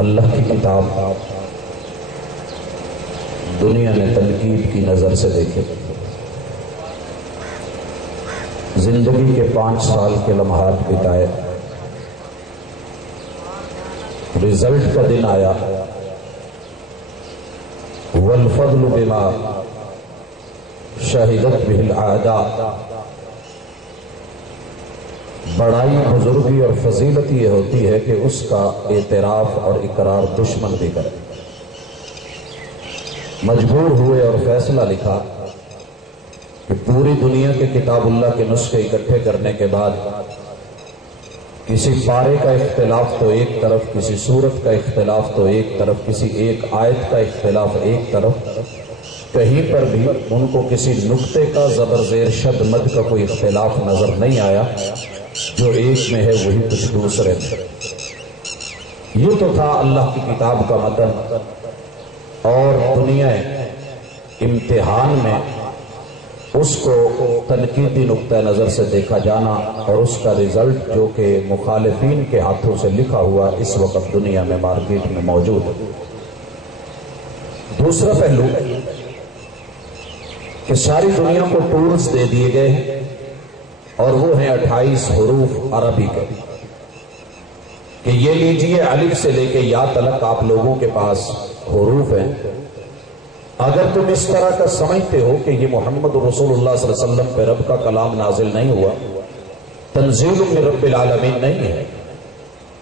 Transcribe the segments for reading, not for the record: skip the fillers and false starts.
اللہ کی کتاب دنیا نے تنقید کی نظر سے دیکھے. زندگی کے 5 سال کے لمحات بتائے، رزلٹ کا دن آیا. والفضل بما شہدت بہ العادات. بڑائی، بزرگی اور فضیلت یہ ہوتی ہے کہ اس کا اعتراف اور اقرار دشمن بھی کرے. مجبور ہوئے اور فیصلہ لکھا کہ پوری دنیا کے کتاب اللہ کے نسخے اکٹھے کرنے کے بعد کسی پارے کا اختلاف تو ایک طرف، کسی صورت کا اختلاف تو ایک طرف، کسی ایک آیت کا اختلاف ایک طرف، کہیں پر بھی ان کو کسی نقطے کا زبر زیر شد مد کا کوئی اختلاف نظر نہیں آیا. جو ایک میں ہے وہی کچھ دوسرے میں. یہ تو تھا اللہ کی کتاب کا متن، اور دنیا امتحان میں اس کو تنقیدی نقطہ نظر سے دیکھا جانا اور اس کا رزلٹ جو کہ مخالفین کے ہاتھوں سے لکھا ہوا اس وقت دنیا میں مارکیٹ میں موجود ہے. دوسرا پہلو کہ ساری دنیا کو ٹولز دے دیے گئے ہیں اور وہ ہیں 28 حروف عربی کے، کہ یہ لیجئے الف سے لے کے یا تلک آپ لوگوں کے پاس حروف ہیں. اگر تم اس طرح کا سمجھتے ہو کہ یہ محمد رسول اللہ صلی اللہ علیہ وسلم پہ رب کا کلام نازل نہیں ہوا، تنزیل من رب العالمین نہیں ہے،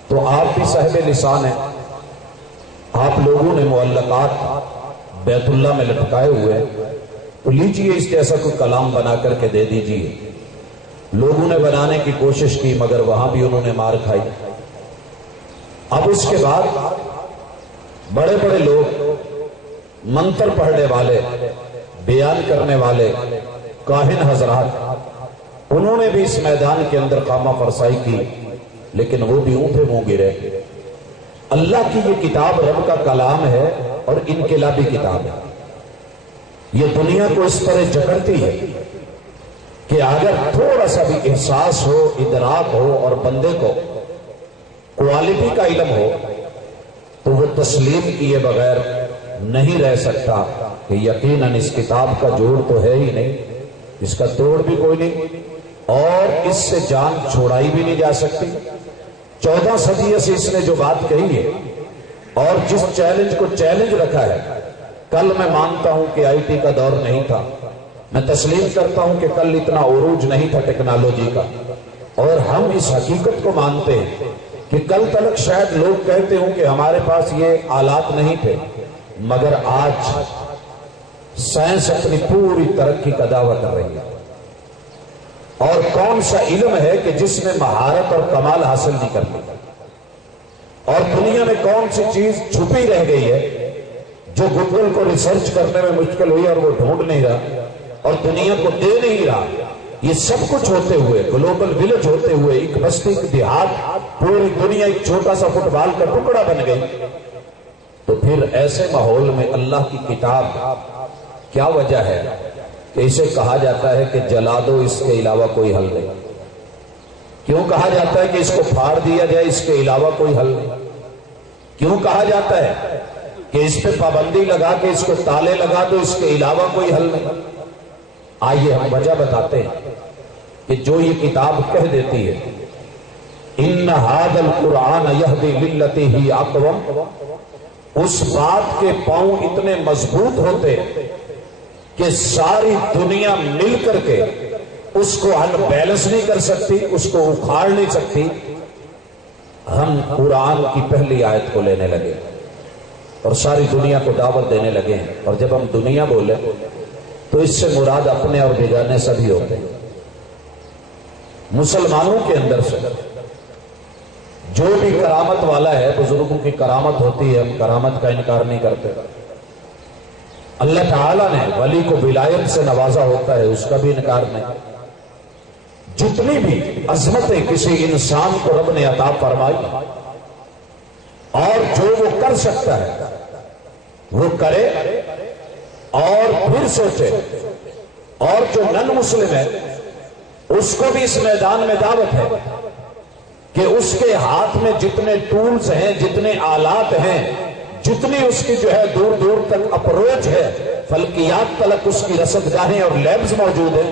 تو آپ بھی صاحب لسان ہیں. آپ لوگوں نے معلقات بیت اللہ میں لٹکائے ہوئے، تو لیجئے اس جیسا کوئی کلام بنا کر کے دے دیجئے. لوگوں نے بنانے کی کوشش کی مگر وہاں بھی انہوں نے مار کھائی. اب اس کے بعد بڑے بڑے لوگ، منتر پڑھنے والے، بیان کرنے والے، کاہن حضرات، انہوں نے بھی اس میدان کے اندر خامہ فرسائی کی، لیکن وہ بھی اونٹے منہ گرے. اللہ کی یہ کتاب رب کا کلام ہے اور انقلابی کتاب ہے. یہ دنیا کو اس طرح جکڑتی ہے کہ اگر تھوڑا سا بھی احساس ہو، ادراک ہو اور بندے کو کوالٹی کا علم ہو تو وہ تسلیم کیے بغیر نہیں رہ سکتا کہ یقیناً اس کتاب کا جوڑ تو ہے ہی نہیں، اس کا توڑ بھی کوئی نہیں، اور اس سے جان چھوڑائی بھی نہیں جا سکتی. 14 صدیوں سے اس نے جو بات کہی ہے اور جس چیلنج کو چیلنج رکھا ہے. کل میں مانتا ہوں کہ آئی ٹی کا دور نہیں تھا، میں تسلیم کرتا ہوں کہ کل اتنا عروج نہیں تھا ٹیکنالوجی کا، اور ہم اس حقیقت کو مانتے ہیں کہ کل تلک شاید لوگ کہتے ہوں کہ ہمارے پاس یہ آلات نہیں تھے، مگر آج سائنس اپنی پوری ترقی کا دعویٰ کر رہی ہے. اور کون سا علم ہے کہ جس میں مہارت اور کمال حاصل نہیں کرتی، اور دنیا میں کون سی چیز چھپی رہ گئی ہے جو گوگل کو ریسرچ کرنے میں مشکل ہوئی اور وہ ڈھونڈ نہیں رہا اور دنیا کو دے نہیں رہا. یہ سب کچھ ہوتے ہوئے، گلوبل ولیج ہوتے ہوئے، ایک بستی، ایک دیہات، پوری دنیا ایک چھوٹا سا فٹ بال کا ٹکڑا بن گئی. تو پھر ایسے ماحول میں اللہ کی کتاب کیا وجہ ہے کہ اسے کہا جاتا ہے کہ جلا دو، اس کے علاوہ کوئی حل نہیں؟ کیوں کہا جاتا ہے کہ اس کو پھاڑ دیا جائے، اس کے علاوہ کوئی حل نہیں؟ کیوں کہا جاتا ہے کہ اس پہ پابندی لگا کے اس کو تالے لگا دو، اس کے علاوہ کوئی حل نہیں؟ آئیے ہم وجہ بتاتے ہیں کہ جو یہ کتاب کہہ دیتی ہے ان ھذا القرآن یہدی للتی ہی اقوم، اس بات کے پاؤں اتنے مضبوط ہوتے کہ ساری دنیا مل کر کے اس کو ان بیلنس نہیں کر سکتی، اس کو اکھاڑ نہیں سکتی. ہم قرآن کی پہلی آیت کو لینے لگے اور ساری دنیا کو دعوت دینے لگے ہیں. اور جب ہم دنیا بولے تو اس سے مراد اپنے اور بیگانے سبھی ہوتے ہیں. مسلمانوں کے اندر سے جو بھی کرامت والا ہے، بزرگوں کی کرامت ہوتی ہے، ہم کرامت کا انکار نہیں کرتے. اللہ تعالیٰ نے ولی کو ولایت سے نوازا ہوتا ہے، اس کا بھی انکار نہیں. جتنی بھی عظمتیں کسی انسان کو رب نے عطا فرمائی اور جو وہ کر سکتا ہے وہ کرے اور پھر سوچے. اور جو نن مسلم ہے اس کو بھی اس میدان میں دعوت ہے کہ اس کے ہاتھ میں جتنے ٹولز ہیں، جتنے آلات ہیں، جتنی اس کی جو ہے دور دور تک اپروچ ہے، فلکیات تلک اس کی رصد گاہیں اور لیبز موجود ہیں،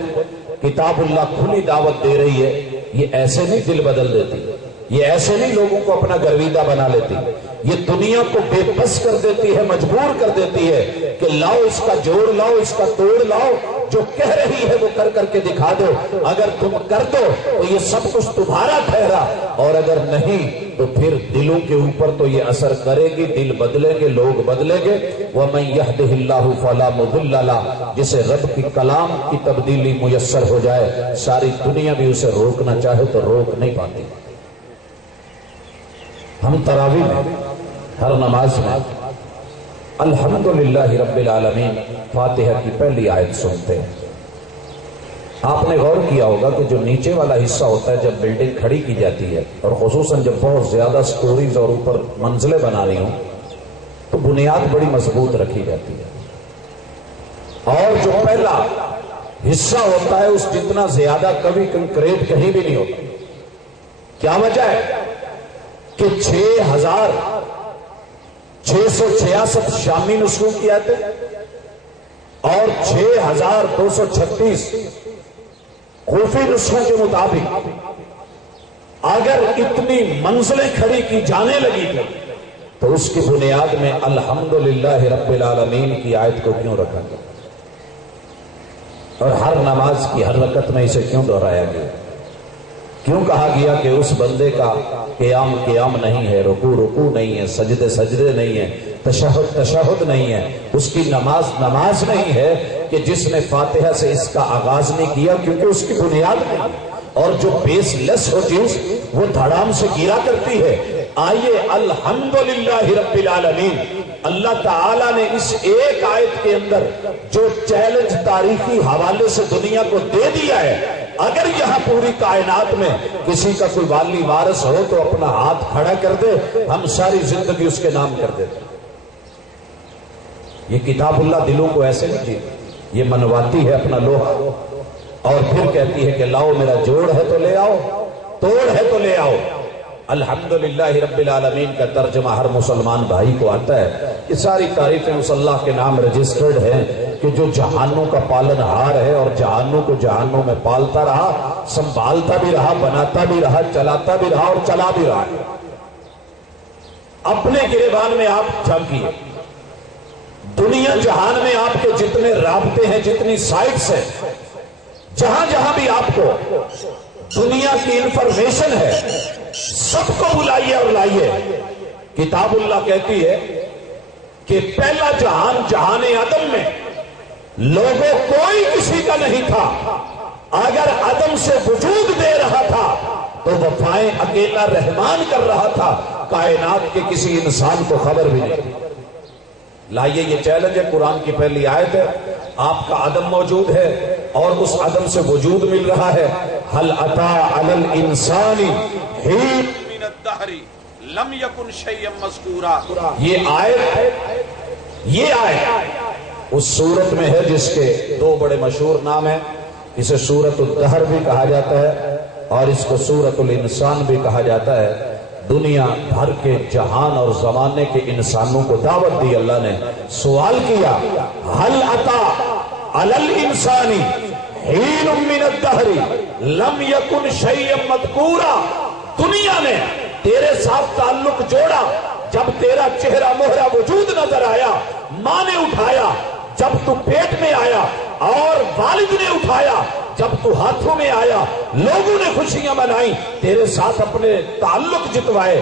کتاب اللہ کھلی دعوت دے رہی ہے۔ یہ ایسے نہیں دل بدل دیتی، یہ ایسے نہیں لوگوں کو اپنا گرویدہ بنا لیتی، یہ دنیا کو بے بس کر دیتی ہے، مجبور کر دیتی ہے کہ لاؤ اس کا جوڑ لاؤ، اس کا توڑ لاؤ، جو کہہ رہی ہے وہ کر کر کے دکھا دو، اگر تم کر دو تو یہ سب کچھ تمہارا ٹھہرا، اور اگر نہیں تو پھر دلوں کے اوپر تو یہ اثر کرے گی، دل بدلیں گے، لوگ بدلیں گے۔ وَمَن يَهْدِهِ اللَّهُ فَلَا مُضِلَّ لَهُ، جسے رب کی کلام کی تبدیلی میسر ہو جائے، ساری دنیا بھی اسے روکنا چاہے تو روک نہیں پاتی۔ ہم تراویح میں ہر نماز میں الحمدللہ رب العالمین فاتحہ کی پہلی آیت سنتے ہیں۔ آپ نے غور کیا ہوگا کہ جو نیچے والا حصہ ہوتا ہے جب بلڈنگ کھڑی کی جاتی ہے، اور خصوصاً جب بہت زیادہ سٹوریز اور اوپر منزلیں بنانی ہوں، تو بنیاد بڑی مضبوط رکھی جاتی ہے، اور جو پہلا حصہ ہوتا ہے اس جتنا زیادہ کبھی کنکریٹ کہیں بھی نہیں ہوتا۔ کیا وجہ ہے کہ 6,666 شامی نسخوں کی آیتیں اور 6,236 کوفی نسخوں کے مطابق اگر اتنی منزلیں کھڑی کی جانے لگی تھی تو اس کی بنیاد میں الحمدللہ رب العالمین کی آیت کو کیوں رکھا گیا، اور ہر نماز کی ہر رکعت میں اسے کیوں دہرایا گیا؟ کیوں کہا گیا کہ اس بندے کا قیام قیام نہیں ہے، رکوع رکوع نہیں ہے، سجدے سجدے نہیں ہے، تشہد تشہد نہیں ہے، اس کی نماز نماز نہیں ہے کہ جس نے فاتحہ سے اس کا آغاز نہیں کیا، کیونکہ اس کی بنیاد نہیں، اور جو بیس لیس ہو چیز وہ دھڑام سے گرا کرتی ہے۔ آئیے الحمدللہ رب العالمین، اللہ تعالیٰ نے اس ایک آیت کے اندر جو چیلنج تاریخی حوالے سے دنیا کو دے دیا ہے، اگر یہاں پوری کائنات میں کسی کا کوئی والی وارث ہو تو اپنا ہاتھ کھڑا کر دے، ہم ساری زندگی اس کے نام کر دیتے۔ یہ کتاب اللہ دلوں کو ایسے نہیں دی، یہ منواتی ہے اپنا لوہا، اور پھر کہتی ہے کہ لاؤ میرا جوڑ ہے تو لے آؤ، توڑ ہے تو لے آؤ۔ الحمدللہ رب العالمین کا ترجمہ ہر مسلمان بھائی کو آتا ہے۔ یہ ساری تعریفیں اس اللہ کے نام رجسٹرڈ ہیں کہ جو جہانوں کا پالن ہار ہے، اور جہانوں کو جہانوں میں پالتا رہا، سنبھالتا بھی رہا، بناتا بھی رہا، چلاتا بھی رہا اور چلا بھی رہا۔ اپنے گریبان میں آپ جھانکیے، دنیا جہان میں آپ کے جتنے رابطے ہیں، جتنی سائٹس ہیں، جہاں جہاں بھی آپ کو دنیا کی انفارمیشن ہے، سب کو بلائیے اور لائیے۔ کتاب اللہ کہتی ہے کہ پہلا جہان جہان عدم میں لوگوں کوئی کسی کا نہیں تھا، اگر عدم سے وجود دے رہا تھا تو وفائیں اکیلا رحمان کر رہا تھا، کائنات کے کسی انسان کو خبر بھی نہیں۔ لائیے، یہ چیلنج ہے، قرآن کی پہلی آیت ہے، آپ کا عدم موجود ہے اور اس عدم سے وجود مل رہا ہے۔ هل اتى على الانسان حين من الدهر لم يكن شيئا مذكورا۔ یہ آیت اس سورت میں ہے جس کے دو بڑے مشہور نام ہیں، اسے سورت الدہر بھی کہا جاتا ہے اور اس کو سورت الانسان بھی کہا جاتا ہے۔ دنیا بھر کے جہان اور زمانے کے انسانوں کو دعوت دی اللہ نے، سوال کیا هل اتى على الانسان حین من الدہر لم یکن شیئا مذکورا۔ دنیا نے تیرے ساتھ تعلق جوڑا جب تیرا چہرہ مہرہ وجود نظر آیا، ماں نے اٹھایا جب تو پیٹ میں آیا، اور والد نے اٹھایا جب تو ہاتھوں میں آیا، لوگوں نے خوشیاں منائی، تیرے ساتھ اپنے تعلق جتوائے،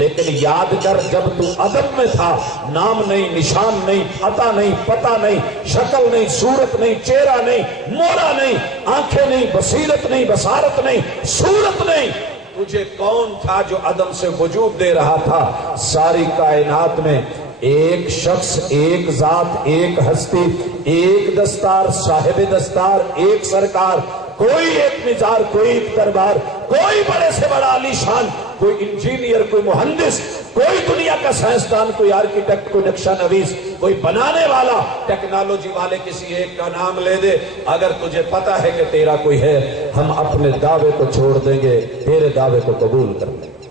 لیکن یاد کر جب تو عدم میں تھا، نام نہیں، نشان نہیں، عطا نہیں، پتہ نہیں، شکل نہیں، صورت نہیں، چہرہ نہیں، مورا نہیں، آنکھیں نہیں، بصیرت نہیں، بصارت نہیں، صورت نہیں، تجھے کون تھا جو عدم سے وجود دے رہا تھا؟ ساری کائنات میں ایک شخص، ایک ذات، ایک ہستی، ایک دستار، صاحب دستار، ایک سرکار، کوئی ایک مزار، کوئی ایک دربار، کوئی بڑے سے بڑا علی شان، کوئی انجینئر، کوئی مہندس، کوئی دنیا کا سائنسدان، کوئی آرکیٹیکٹ، کوئی نقشہ نویس، کوئی بنانے والا، ٹیکنالوجی والے کسی ایک کا نام لے دے، اگر تجھے پتا ہے کہ تیرا کوئی ہے، ہم اپنے دعوے کو چھوڑ دیں گے، تیرے دعوے کو قبول کر لیں گے۔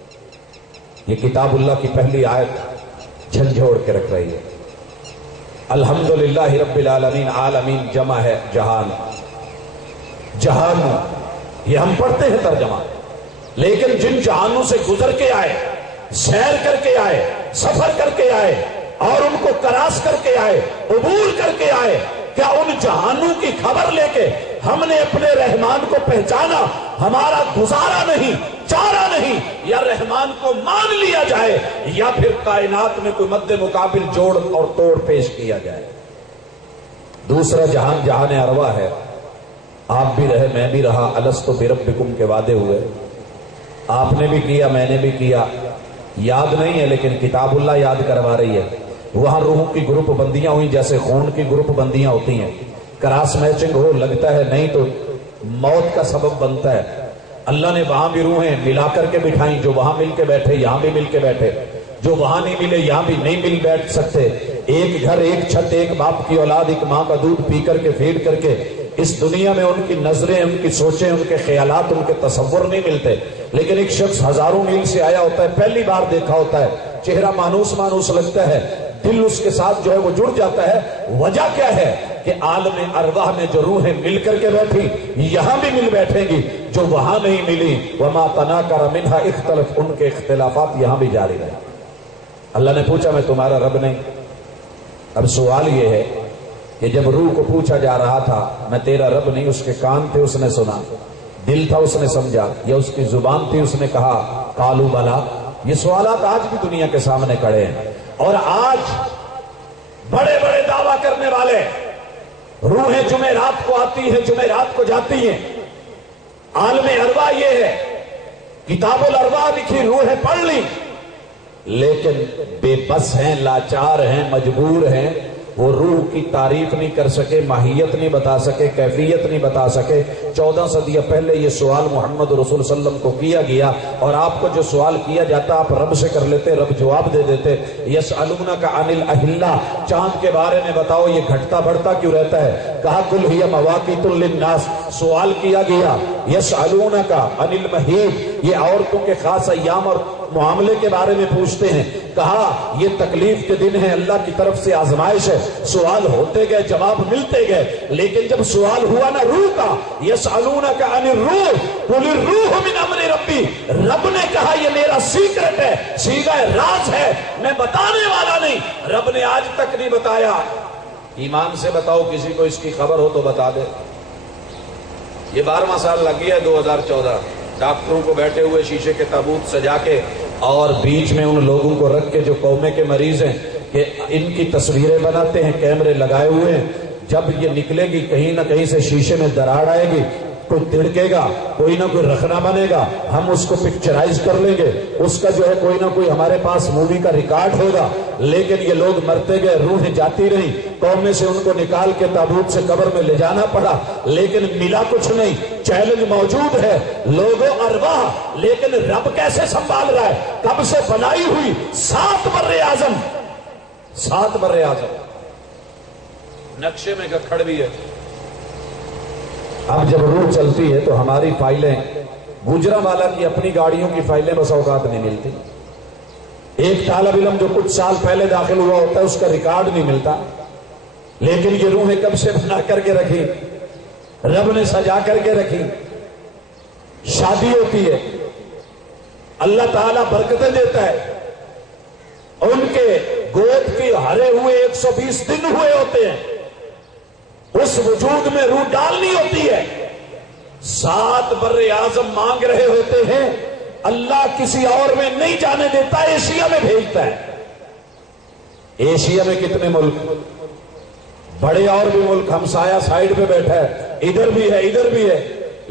یہ کتاب اللہ کی پہلی آیت جھنجھوڑ کے رکھ رہی ہے۔ الحمدللہ رب العالمین، عالمین جمع ہے جہان، جہان یہ ہم پڑھتے ہیں ترجمہ، لیکن جن جہانوں سے گزر کے آئے، سیر کر کے آئے، سفر کر کے آئے اور ان کو کراس کر کے آئے، عبور کر کے آئے، کیا ان جہانوں کی خبر لے کے ہم نے اپنے رحمان کو پہچانا؟ ہمارا گزارا نہیں، چارہ نہیں، یا رحمان کو مان لیا جائے یا پھر کائنات میں کوئی مد مقابل جوڑ اور توڑ پیش کیا جائے۔ دوسرا جہان جہان ارواح ہے۔ آپ بھی رہے، میں بھی رہا، الستو بربکم کے وعدے ہوئے، آپ نے بھی کیا، میں نے بھی کیا، یاد نہیں ہے لیکن کتاب اللہ یاد کروا رہی ہے۔ وہاں روح کی گروپ بندیاں ہوئی جیسے خون کی گروپ بندیاں ہوتی ہیں، کراس میچنگ ہو لگتا ہے نہیں تو موت کا سبب بنتا ہے۔ اللہ نے وہاں بھی روحیں ملا کر کے بٹھائیں، جو وہاں مل کے بیٹھے یہاں بھی مل کے بیٹھے، جو وہاں نہیں ملے یہاں بھی نہیں مل بیٹھ سکتے۔ ایک گھر، ایک چھت، ایک باپ کی اولاد، ایک ماں کا دودھ پی کر کے، پھیڑ کر کے، اس دنیا میں ان کی نظریں، ان کی سوچیں، ان کے خیالات، ان کے تصور نہیں ملتے، لیکن ایک شخص ہزاروں میل سے آیا ہوتا ہے، پہلی بار دیکھا ہوتا ہے، چہرہ مانوس مانوس لگتا ہے، دل اس کے ساتھ جو ہے وہ جڑ جاتا ہے۔ وجہ کیا ہے کہ عالم ارواح میں جو روحیں مل کر کے بیٹھی یہاں بھی مل بیٹھیں گی، جو وہاں نہیں ملی وما تناکر منہا اختلف، ان کے اختلافات یہاں بھی جاری رہے۔ اللہ نے پوچھا میں تمہارا رب نہیں؟ اب سوال یہ ہے کہ جب روح کو پوچھا جا رہا تھا میں تیرا رب نہیں، اس کے کان تھے، اس نے سنا، دل تھا اس نے سمجھا، یا اس کی زبان تھی اس نے کہا قالوا بلا؟ یہ سوالات آج بھی دنیا کے سامنے کھڑے ہیں، اور آج بڑے بڑے دعویٰ کرنے والے، روحیں جمعرات کو آتی ہیں، جمعرات کو جاتی ہیں، عالم ارواح یہ ہے، کتاب الارواح لکھی، روحیں پڑھ لی، لیکن بے بس ہیں، لاچار ہیں، مجبور ہیں، وہ روح کی تعریف نہیں کر سکے، ماہیت نہیں بتا سکے، کیفیت نہیں بتا سکے۔ 14 صدیاں پہلے یہ سوال محمد رسول صلی اللہ علیہ وسلم کو کیا گیا، اور آپ کو جو سوال کیا جاتا آپ رب سے کر لیتے، رب جواب دے دیتے۔ یسألونک عن الاہلہ، چاند کے بارے میں بتاؤ یہ گھٹتا بڑھتا کیوں رہتا ہے؟ کہا قل ہی مواقیت للناس۔ سوال کیا گیا یسألونک عن المحیض، یہ عورتوں کے خاص ایام اور معاملے کے بارے میں پوچھتے ہیں، کہا یہ تکلیف کے دن ہے، اللہ کی طرف سے آزمائش ہے۔ سوال ہوتے گئے، جواب ملتے گئے، لیکن جب سوال ہوا نا روح کا، یسألونک عن الروح قل الروح من امر ربی، رب نے کہا یہ میرا سیکرٹ ہے، صیغہ راز ہے، میں بتانے والا نہیں، رب نے آج تک نہیں بتایا۔ ایمان سے بتاؤ کسی کو اس کی خبر ہو تو بتا دے۔ یہ 12واں سال لگ گیا ہے 2014، ڈاکٹروں کو بیٹھے ہوئے شیشے کے تابوت سجا کے اور بیچ میں ان لوگوں کو رکھ کے جو قومے کے مریض ہیں کہ ان کی تصویریں بناتے ہیں، کیمرے لگائے ہوئے ہیں، جب یہ نکلے گی کہیں نہ کہیں سے شیشے میں دراڑ آئے گی، کوئی تڑکے گا، کوئی نہ کوئی رخنا بنے گا، ہم اس کو پکچرائز کر لیں گے، اس کا جو ہے کوئی نہ کوئی ہمارے پاس مووی کا ریکارڈ ہوگا۔ لیکن یہ لوگ مرتے گئے، روحیں جاتی رہیں، قومے سے ان کو نکال کے تابوت سے قبر میں لے جانا پڑا، لیکن ملا کچھ نہیں۔ چیلنج موجود ہے لوگوں ارواح، لیکن رب کیسے سنبھال رہا ہے؟ کب سے بنائی ہوئی 7 بر-اعظم، 7 بر-اعظم، نقشے میں گکھڑ بھی ہے۔ اب جب روح چلتی ہے تو ہماری فائلیں، گجرانوالہ کی اپنی گاڑیوں کی فائلیں بس اوقات نہیں ملتی، ایک طالب علم جو کچھ سال پہلے داخل ہوا ہوتا ہے اس کا ریکارڈ نہیں ملتا، لیکن یہ روحیں کب سے بنا کر کے رکھی، رب نے سجا کر کے رکھی۔ شادی ہوتی ہے، اللہ تعالیٰ برکتیں دیتا ہے، ان کے گود کے ہرے ہوئے 120 دن ہوئے ہوتے ہیں، اس وجود میں روح ڈالنی ہوتی ہے، 7 بر-اعظم مانگ رہے ہوتے ہیں، اللہ کسی اور میں نہیں جانے دیتا، ایشیا میں بھیجتا ہے۔ ایشیا میں کتنے ملک، بڑے اور بھی ملک، ہمسایہ سائیڈ پہ بیٹھا ہے، ادھر بھی ہے ادھر بھی ہے،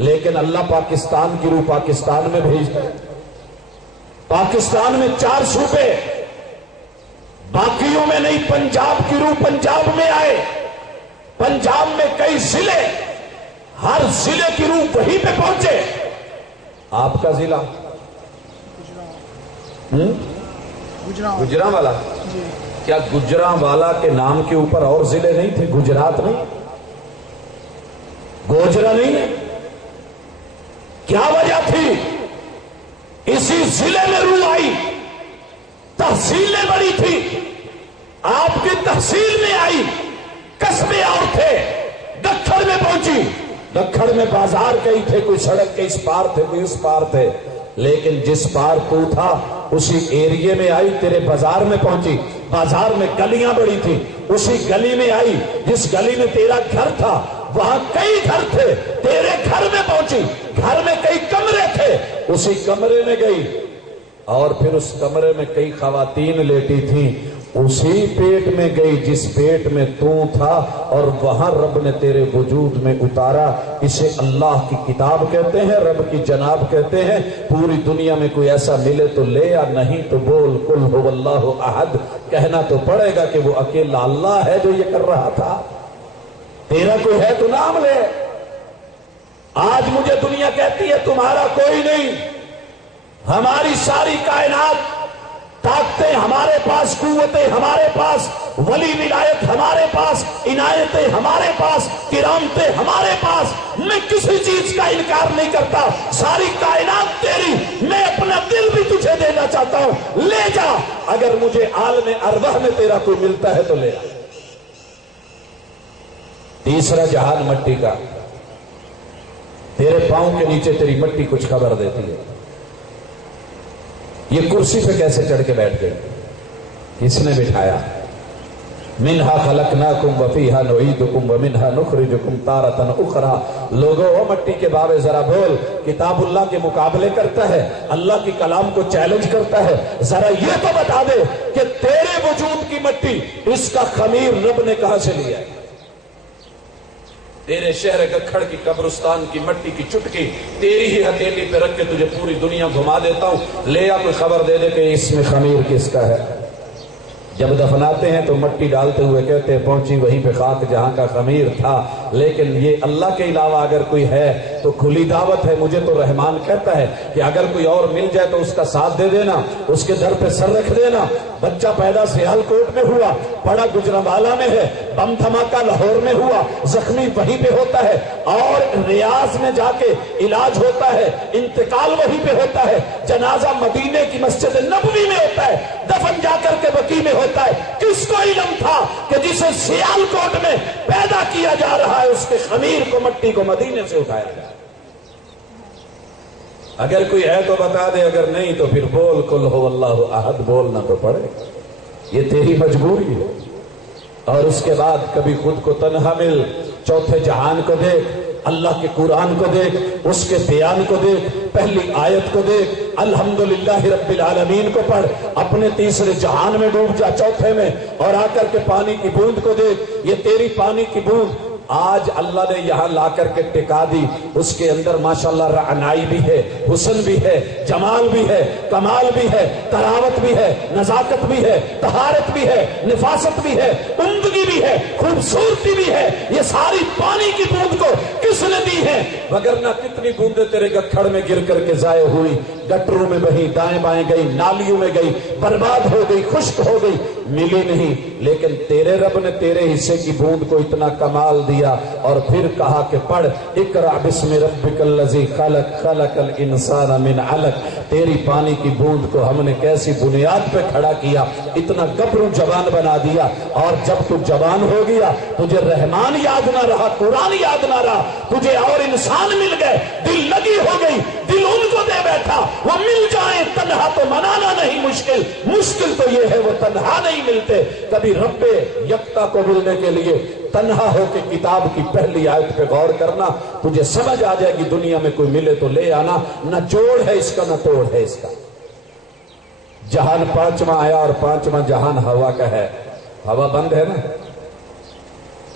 لیکن اللہ پاکستان کی روح پاکستان میں بھیجتا ہے۔ پاکستان میں 4 صوبے، باقیوں میں نہیں، پنجاب کی روح پنجاب میں آئے، پنجاب میں کئی ضلع، ہر ضلع کی روح وہیں پہ پہنچے۔ آپ کا ضلع گجرانوالا؟ کیا گجرانوالا کے نام کے اوپر اور ضلع نہیں تھے؟ گجرات نہیں، گوجرا نہیں ہے؟ کیا وجہ تھی؟ اسی ضلع میں روح آئی، تحصیلیں بڑی تھی، آپ کی تحصیل میں آئی، قصبے اور تھے، دکھڑ میں پہنچی، دکھڑ میں بازار کئی تھے، کوئی سڑک کے اس پار تھے، کوئی اس پار تھے، لیکن جس پار تو تھا اسی ایریے میں آئی، تیرے بازار میں پہنچی، بازار میں گلیاں بڑی تھی، اسی گلی میں آئی، جس گلی میں تیرا گھر تھا وہاں کئی گھر تھے، تیرے گھر میں پہنچی، گھر میں کئی کمرے تھے، اسی کمرے میں گئی، اور پھر اس کمرے میں کئی خواتین لیٹی تھیں، اسی پیٹ میں گئی جس پیٹ میں تو تھا، اور وہاں رب نے تیرے وجود میں اتارا۔ اسے اللہ کی کتاب کہتے ہیں، رب کی جناب کہتے ہیں۔ پوری دنیا میں کوئی ایسا ملے تو لے، یا نہیں تو بول قل هو اللہ احد۔ کہنا تو پڑے گا کہ وہ اکیلا اللہ ہے جو یہ کر رہا تھا، تیرا کوئی ہے تو نام لے۔ آج مجھے دنیا کہتی ہے تمہارا کوئی نہیں، ہماری ساری کائنات، طاقتیں ہمارے پاس، قوتیں ہمارے پاس، ولی ولایت ہمارے پاس، عنایتیں ہمارے پاس، کرامتیں ہمارے پاس۔ میں کسی چیز کا انکار نہیں کرتا، ساری کائنات تیری، میں اپنا دل بھی تجھے دینا چاہتا ہوں، لے جا۔ اگر مجھے عالم ارواح میں تیرا کوئی ملتا ہے تو لے آ۔ تیسرا جہان مٹی کا، تیرے پاؤں کے نیچے تیری مٹی کچھ خبر دیتی ہے۔ یہ کرسی پہ کیسے چڑھ کے بیٹھ گئے؟ کس نے بٹھایا؟ منہا خلقناکم وفیہا نعیدکم ومنہا نخرجکم تارۃ اخری۔ لوگوں وہ مٹی کے بابے ذرا بول، کتاب اللہ کے مقابلے کرتا ہے، اللہ کی کلام کو چیلنج کرتا ہے، ذرا یہ تو بتا دے کہ تیرے وجود کی مٹی، اس کا خمیر رب نے کہاں سے لیا ہے؟ تیرے شہر گکھڑ کی قبرستان کی مٹی کی چٹکی تیری ہی ہتھیلی پہ رکھ کے تجھے پوری دنیا گھما دیتا ہوں، لے آ کوئی خبر دے دے کہ اس میں خمیر کس کا ہے۔ جب دفناتے ہیں تو مٹی ڈالتے ہوئے کہتے ہیں پہنچی وہیں پہ خاک جہاں کا خمیر تھا، لیکن یہ اللہ کے علاوہ اگر کوئی ہے تو کھلی دعوت ہے۔ مجھے تو رحمان کہتا ہے کہ اگر کوئی اور مل جائے تو اس کا ساتھ دے دینا، اس کے در پہ سر رکھ دینا۔ بچہ پیدا سیال کوٹ میں ہوا، بڑا گجرانوالا میں ہے، بم دھماکہ لاہور میں ہوا، زخمی وہیں پہ ہوتا ہے، اور ریاض میں جا کے علاج ہوتا ہے، انتقال وہیں پہ ہوتا ہے، جنازہ مدینے کی مسجد نبوی میں ہوتا ہے، دفن جا کر کے بقیع میں ہوتا ہے۔ کس کو علم تھا کہ جسے سیال کوٹ میں پیدا کیا جا رہا ہے اس کے خمیر کو، مٹی کو مدینے سے اٹھایا جائے؟ اگر کوئی ہے تو بتا دے، اگر نہیں تو پھر بول قل هو اللہ احد، بولنا تو پڑے، یہ تیری مجبوری ہے۔ اور اس کے بعد کبھی خود کو تنہا مل، چوتھے جہان کو دیکھ، اللہ کے قرآن کو دیکھ، اس کے بیان کو دیکھ، پہلی آیت کو دیکھ، الحمدللہ رب العالمین کو پڑھ، اپنے تیسرے جہان میں ڈوب جا، چوتھے میں، اور آ کر کے پانی کی بوند کو دیکھ، یہ تیری پانی کی بوند آج اللہ نے یہاں لا کر کے ٹکا دی، اس کے اندر ماشاءاللہ رعنائی بھی ہے، حسن بھی ہے، جمال بھی ہے، کمال بھی ہے، طراوت بھی ہے، نزاکت بھی ہے، طہارت بھی ہے، نفاست بھی ہے، عمدگی بھی ہے، خوبصورتی بھی ہے۔ یہ ساری پانی کی بوند کو کس نے دی ہے؟ وگرنہ کتنی بوندیں تیرے گکھڑ میں گر کر کے ضائع ہوئی، گٹروں میں بہی، دائیں بائیں گئی، نالیوں میں گئی، برباد ہو گئی، خشک ہو گئی، ملی نہیں۔ لیکن تیرے رب نے تیرے حصے کی بوند کو اتنا کمال دیا، اور پھر کہا کہ پڑھ اقرأ بسم ربک الذی خلق، خلق الانسان من علق۔ تیری پانی کی بوند کو ہم نے کیسی بنیاد پہ کھڑا کیا، اتنا گبرو جوان بنا دیا، اور جب تو جوان ہو گیا تجھے رحمان یاد نہ رہا، قرآن یاد نہ رہا، تجھے اور انسان مل گئے، دل لگی ہو گئی، دل ان کو دے بیٹھا۔ وہ مل جائیں تنہا تو منانا نہیں مشکل، مشکل تو یہ ہے وہ تنہا نہیں ملتے۔ کبھی رب یکتا کو ملنے کے لیے تنہا ہو کے کتاب کی پہلی آیت پہ غور کرنا، تجھے سمجھ آ جائے گی دنیا میں کوئی ملے تو لے آنا، نہ جوڑ ہے اس کا نہ توڑ ہے اس کا۔ جہان پانچواں آیا، اور پانچواں جہان ہوا کا ہے۔ ہوا بند ہے نا،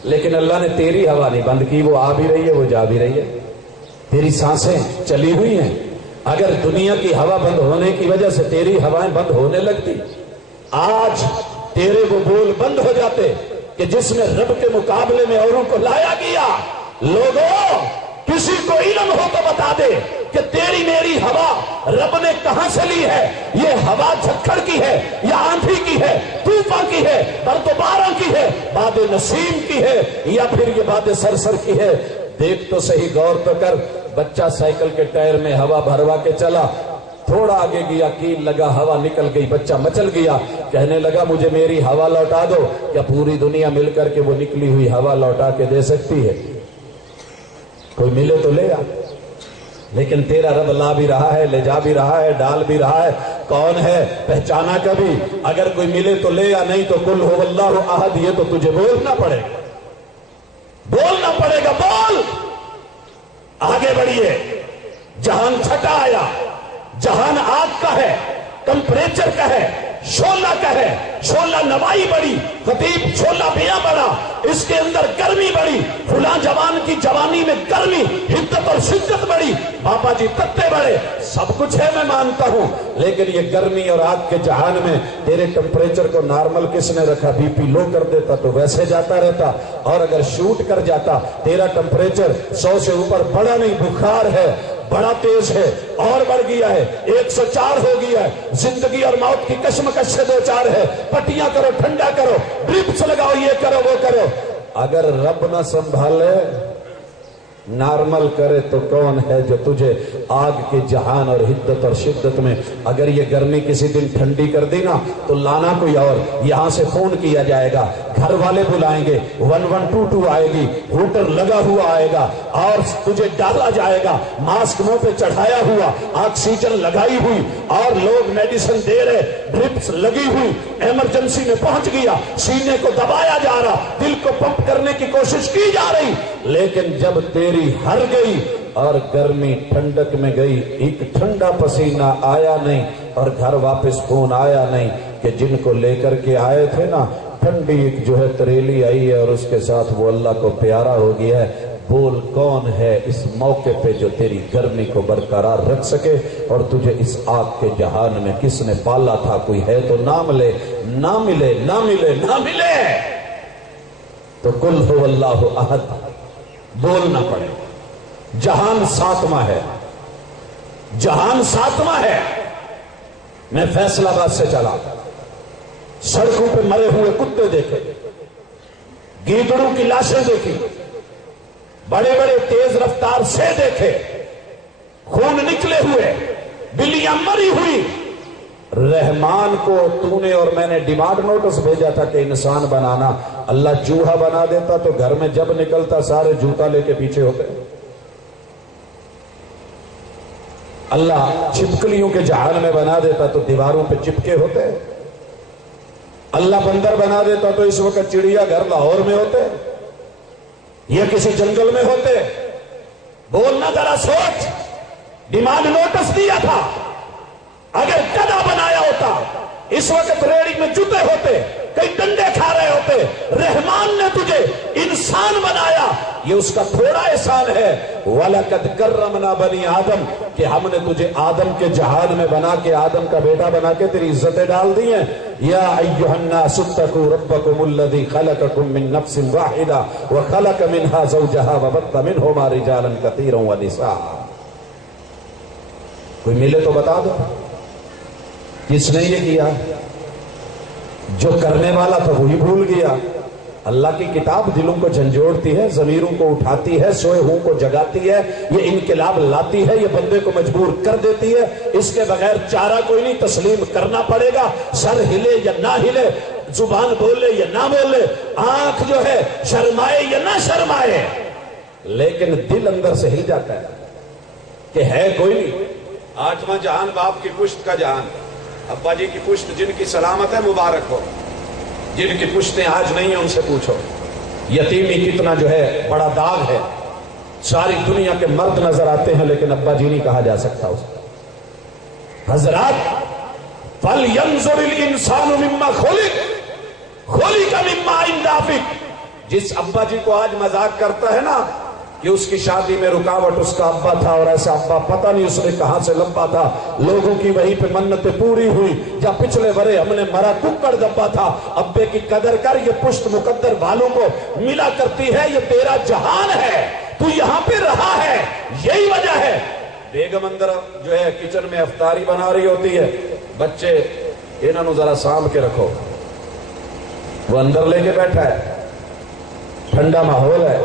لیکن اللہ نے تیری ہوا نہیں بند کی، وہ آ بھی رہی ہے، وہ جا بھی رہی ہے، تیری سانسیں چلی ہوئی ہیں۔ اگر دنیا کی ہوا بند ہونے کی وجہ سے تیری ہوائیں بند ہونے لگتی، آج تیرے وہ بول بند ہو جاتے کہ جس میں رب کے مقابلے میں اوروں کو لایا گیا۔ لوگوں، کسی کو علم ہو تو بتا دے، کہ تیری میری ہوا رب نے کہاں سے لی ہے؟ یہ ہوا جھکڑ کی ہے یا آندھی کی ہے، طوفان کی ہے، برد و باران کی ہے، باد نسیم کی ہے، یا پھر یہ باد سرسر کی ہے؟ دیکھ تو صحیح، غور تو کر۔ بچہ سائیکل کے ٹائر میں ہوا بھروا کے چلا، تھوڑا آگے گیا، کیل لگا، ہوا نکل گئی، بچہ مچل گیا، کہنے لگا مجھے میری ہوا لوٹا دو۔ کیا پوری دنیا مل کر کے وہ نکلی ہوئی ہوا لوٹا کے دے سکتی ہے؟ کوئی ملے تو لے آ، لیکن تیرا رب لا بھی رہا ہے، لے جا بھی رہا ہے، ڈال بھی رہا ہے۔ کون ہے؟ پہچانا کبھی؟ اگر کوئی ملے تو لے آ، نہیں تو قل هو اللہ احد، یہ تو تجھے بولنا پڑے گا، بولنا پڑے گا، بول۔ آگے بڑھیے، جہان چھٹا آیا، جہان آگ کا ہے، ٹمپریچر کا ہے، شعلہ کا ہے، شعلہ نوائی بڑی، خطیب شعلہ بیاں بڑا، اس کے اندر گرمی بڑی، فلاں جوان کی جوانی میں گرمی، حدت اور شدت بڑی، بابا جی تتے بڑے، سب کچھ ہے میں مانتا ہوں، لیکن یہ گرمی اور آگ کے جہان میں تیرے ٹمپریچر کو نارمل کس نے رکھا؟ بی پی لو کر دیتا تو ویسے جاتا رہتا، اور اگر شوٹ کر جاتا، تیرا ٹمپریچر 100 سے اوپر بڑا نہیں، بخار ہے، بڑا تیز ہے، اور بڑھ گیا ہے، 104 ہو گیا ہے، زندگی اور موت کی کشمکش سے دو چار ہے، پٹیاں کرو، ٹھنڈا کرو، ڈرپس لگاؤ، یہ کرو وہ کرو۔ اگر رب نہ سنبھالے، نارمل کرے، تو کون ہے جو تجھے آگ کے جہان اور حدت اور شدت میں، اگر یہ گرمی کسی دن ٹھنڈی کر دی نا تو لانا کوئی اور، یہاں سے فون کیا جائے گا، گھر والے بلائیں گے، 1122 آئے گی، ہوٹر لگا ہوا آئے گا، اور تجھے ڈالا جائے گا، ماسک منہ پہ چڑھایا ہوا، آکسیجن لگائی ہوئی، اور لوگ میڈیسن دے رہے، ڈرپس لگی ہوئی، ایمرجنسی میں پہنچ گیا، سینے کو دبایا جا رہا، دل کو پمپ کرنے کی کوشش کی جا رہی، لیکن جب تیری ہر گئی اور گرمی ٹھنڈک میں گئی، ایک ٹھنڈا پسینہ آیا نہیں، اور گھر واپس فون آیا نہیں کہ جن کو لے کر کے آئے تھے نا، ٹھنڈی ایک جو ہے تریلی آئی ہے اور اس کے ساتھ وہ اللہ کو پیارا ہو گیا ہے۔ بول کون ہے اس موقع پہ جو تیری گرمی کو برقرار رکھ سکے، اور تجھے اس آگ کے جہان میں کس نے پالا تھا؟ کوئی ہے تو نام لے، نہ ملے، نہ ملے، نہ ملے تو قل هو اللہ احد بولنا پڑے۔ جہان ساتواں ہے، جہان ساتواں ہے۔ میں فیصل آباد سے چلا، سڑکوں پہ مرے ہوئے کتے دیکھے، گیدڑوں کی لاشیں دیکھی، بڑے بڑے تیز رفتار سے دیکھے، خون نکلے ہوئے، بلیاں مری ہوئی۔ رحمان کو تو نے اور میں نے ڈیمانڈ نوٹس بھیجا تھا کہ انسان بنانا، اللہ چوہا بنا دیتا تو گھر میں جب نکلتا سارے جوتا لے کے پیچھے ہوتے۔ اللہ چھپکلیوں کے جہان میں بنا دیتا تو دیواروں پہ چپکے ہوتے۔ اللہ بندر بنا دیتا تو اس وقت چڑیا گھر لاہور میں ہوتے یا کسی جنگل میں ہوتے۔ بولنا ذرا سوچ، ڈیمانڈ نوٹس دیا تھا، اگر گدھا بنایا ہوتا اس وقت ریڑھی میں جوتے ہوتے، کئی ڈنڈے کھا رہے ہوتے۔ رحمان نے تجھے انسان بنایا، یہ اس کا تھوڑا احسان ہے۔ وَلَقَدْ كَرَّمْنَا بَنِي آدم، کہ ہم نے تجھے آدم کے جہان میں بنا کے، آدم کا بیٹا بنا کے تیری عزتیں ڈال دی ہیں۔ یا ایھا الناس اتقوا ربکم الذی خلقکم من نفس واحدہ وخلق منها زوجها وبث منہما رجالا کثیرا ونساء۔ کوئی ملے تو بتا دو کس نے یہ کیا؟ جو کرنے والا تھا وہی بھول گیا۔ اللہ کی کتاب دلوں کو جھنجھوڑتی ہے، ضمیروں کو اٹھاتی ہے، سوئے ہوں کو جگاتی ہے، یہ انقلاب لاتی ہے، یہ بندے کو مجبور کر دیتی ہے۔ اس کے بغیر چارہ کوئی نہیں، تسلیم کرنا پڑے گا، سر ہلے یا نہ ہلے، زبان بولے یا نہ بولے، آنکھ جو ہے شرمائے یا نہ شرمائے، لیکن دل اندر سے ہل جاتا ہے کہ ہے کوئی نہیں۔ 8واں جہان باپ کی پشت کا جہان، ابا جی کی پشت جن کی سلامت ہے مبارک ہو، جن کی پشتیں آج نہیں ہیں ان سے پوچھو یتیمی کتنا جو ہے بڑا داغ ہے۔ ساری دنیا کے مرد نظر آتے ہیں لیکن ابا جی نہیں کہا جا سکتا اس کو۔ حضرات، فَلْيَنْظُرِ الْإِنسَانُ مِمَّا خُلِقَ مِمَّا عِنْدَ دَافِقٍ۔ جس ابا جی کو آج مذاق کرتا ہے نا کہ اس کی شادی میں رکاوٹ اس کا ابا تھا، اور ایسا ابا پتہ نہیں اس نے کہاں سے لمبا تھا، لوگوں کی وہیں پہ منتیں پوری ہوئی، یا پچھلے برے ہم نے مرا ککڑ دبا تھا۔ ابے کی قدر کر، یہ پشت مقدر والوں کو ملا کرتی ہے، یہ تیرا جہان ہے، تو یہاں پہ رہا ہے، یہی وجہ ہے بیگم اندر جو ہے کچن میں افطاری بنا رہی ہوتی ہے، بچے انہوں نے ذرا سانبھ کے رکھو، وہ اندر لے کے بیٹھا ہے، ٹھنڈا ماحول ہے،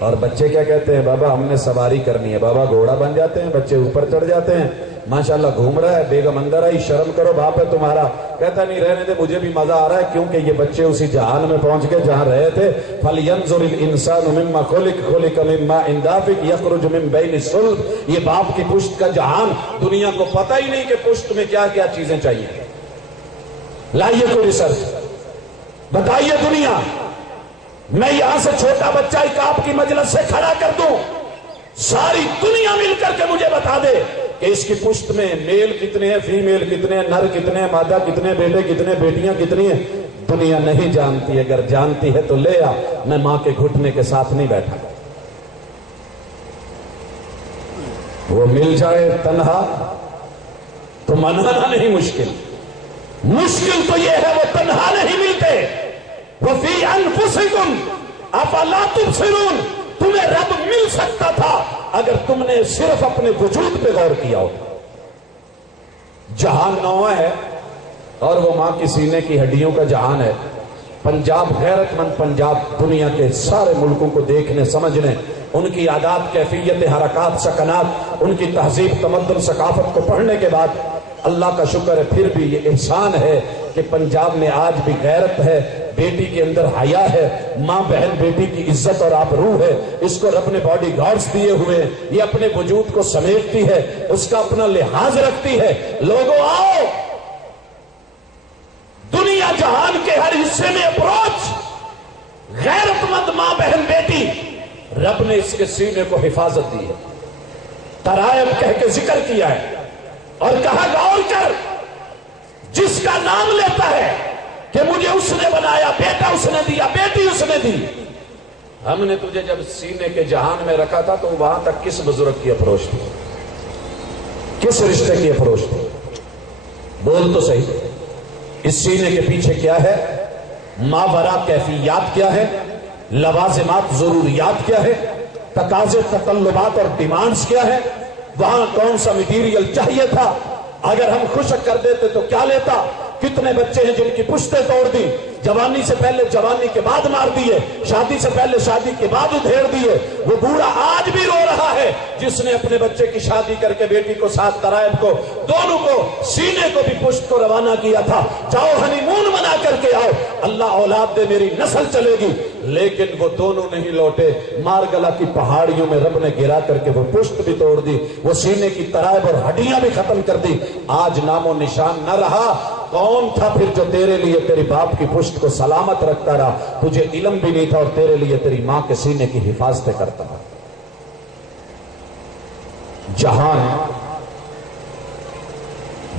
اور بچے کیا کہتے ہیں، بابا ہم نے سواری کرنی ہے، بابا گھوڑا بن جاتے ہیں، بچے اوپر چڑھ جاتے ہیں، ماشاءاللہ گھوم رہا ہے، بیگم اندر آئی، شرم کرو باپ ہے تمہارا، کہتا نہیں رہنے دے، مجھے بھی مزہ آ رہا ہے، کیونکہ یہ بچے اسی جہان میں پہنچ گئے جہاں رہے تھے۔ فَلْيَنْظُرِ الْإِنسَانُ مِمَّا خُلِقَ مِن مَّاءٍ دَافِقٍ يَخْرُجُ مِن بَيْنِ الصُّلْبِ، یہ باپ کی پشت کا جہان، دنیا کو پتہ ہی نہیں کہ پشت میں کیا کیا چیزیں چاہیے۔ لائیے کوئی ریسرچ، بتائیے دنیا، میں یہاں سے چھوٹا بچہ ایک آپ کی مجلس سے کھڑا کر دوں، ساری دنیا مل کر کے مجھے بتا دے کہ اس کی پشت میں میل کتنے ہیں، فیمیل کتنے ہیں، نر کتنے ہیں، مادہ کتنے، بیٹے کتنے، بیٹیاں کتنی ہیں، دنیا نہیں جانتی۔ اگر جانتی ہے تو لے آ، میں ماں کے گھٹنے کے ساتھ نہیں بیٹھا۔ وہ مل جائے تنہا تو منانا نہیں مشکل، مشکل تو یہ ہے وہ تنہا نہیں ملتے۔ وَفِي أَنفُسِكُمْ أَفَلَا تُبْصِرُونَ، تمہیں رب مل سکتا تھا اگر تم نے صرف اپنے وجود پہ غور کیا ہو۔ جہان نواں ہے اور وہ ماں کی سینے کی ہڈیوں کا جہان ہے۔ پنجاب غیرت مند پنجاب دنیا کے سارے ملکوں کو دیکھنے سمجھنے، ان کی عادات، کیفیت، حرکات، سکنات، ان کی تہذیب، تمدن، ثقافت کو پڑھنے کے بعد اللہ کا شکر ہے، پھر بھی یہ احسان ہے کہ پنجاب میں آج بھی غیرت ہے، بیٹی کے اندر حیا ہے، ماں بہن بیٹی کی عزت اور آبرو ہے، اس کو رب نے باڈی گارڈز دیے ہوئے ہیں، یہ اپنے وجود کو سمیٹتی ہے، اس کا اپنا لحاظ رکھتی ہے۔ لوگوں آؤ، دنیا جہان کے ہر حصے میں اپروچ، غیرت مند ماں بہن بیٹی، رب نے اس کے سینے کو حفاظت دی ہے، ترائب کہہ کے ذکر کیا ہے، اور کہا غور کر، جس کا نام لیتا ہے کہ مجھے اس نے بنایا، بیٹا اس نے دیا، بیٹی اس نے دی، ہم نے تجھے جب سینے کے جہان میں رکھا تھا تو وہاں تک کس بزرگ کی اپروچ تھی، کس رشتے کی اپروچ تھی؟ بول تو صحیح، اس سینے کے پیچھے کیا ہے، ماورا کیفیات کیا ہے، لوازمات ضروریات کیا ہے، تقاضے تطلبات اور ڈیمانڈز کیا ہے، وہاں کون سا مٹیریل چاہیے تھا، اگر ہم خشک کر دیتے تو کیا لیتا۔ کتنے بچے ہیں جن کی پشتیں توڑ دی، جوانی سے پہلے جوانی کے بعد مار دیے، شادی سے پہلے شادی کے بعد ادھیڑ دیے۔ وہ بوڑھا آج بھی رو رہا ہے جس نے اپنے بچے کی شادی کر کے بیٹی کو ساتھ ترائب کو دونوں کو سینے کو بھی پشت کو روانہ کیا تھا، جاؤ ہنی مون منا کر کے آؤ، اللہ اولاد دے میری نسل چلے گی، لیکن وہ دونوں نہیں لوٹے۔ مارگلا کی پہاڑیوں میں رب نے گرا کر کے وہ پشت بھی توڑ دی، وہ سینے کی ترائب اور ہڈیاں بھی ختم کر دی۔ آج نام و نشان نہ رہا، کون تھا پھر جو تیرے لیے تیری باپ کی پشت کو سلامت رکھتا رہا؟ تجھے علم بھی نہیں تھا اور تیرے لیے تیری ماں کے سینے کی حفاظتیں کرتا رہا۔ جہان